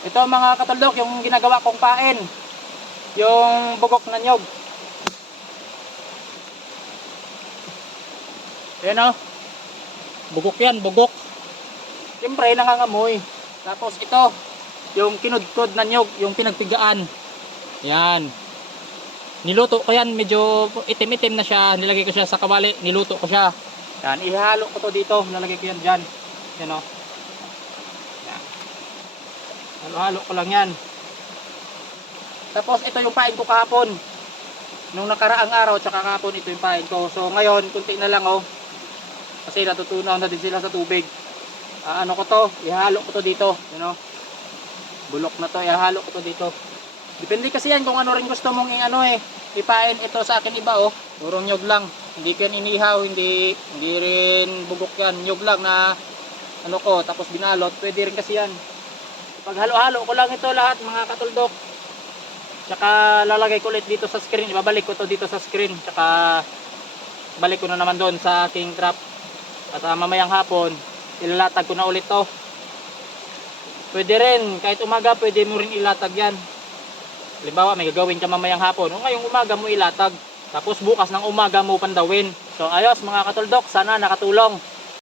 Ito mga katuldok, yung ginagawa kong pain. Yung bugok na nyog. Ayan o. Bugok yan, bugok. Siyempre, nangangamoy. Tapos ito, yung kinudkod na nyog, yung pinagpigaan. Yan. Niluto ko yan, medyo itim-itim na siya. Nilagay ko siya sa kawali, niluto ko siya. Yan, ihalo ko to dito. Nalagay ko yan dyan. Yan o. Yan. Halo-halo ko lang yan. Tapos ito yung pain ko kahapon. Nung nakaraang araw, tsaka kahapon ito yung pain ko. So ngayon, kunti na lang o. Kasi natutunaw na din sila sa tubig. Ano ko to, ihalo ko to dito. You know? Bulok na to, ihalo ko to dito. Depende kasi yan kung ano rin gusto mong ipain ito sa akin iba oh. Purong nyog lang. Hindi ko yan inihaw, hindi rin bugok yan. Nyog lang na ano ko, tapos binalot. Pwede rin kasi yan. Pag halo-halo ko lang ito lahat mga katuldok. Tsaka lalagay ko ulit dito sa screen. Ibabalik ko to dito sa screen. Tsaka balik ko na naman doon sa aking trap. At mamayang hapon, ilalatag ko na ulit to. Pwede rin, kahit umaga pwede mo rin ilatag yan. Halimbawa may gagawin ka mamayang hapon, o ngayong umaga mo ilatag. Tapos bukas ng umaga mo pandawin. So ayos mga katuldok, sana nakatulong.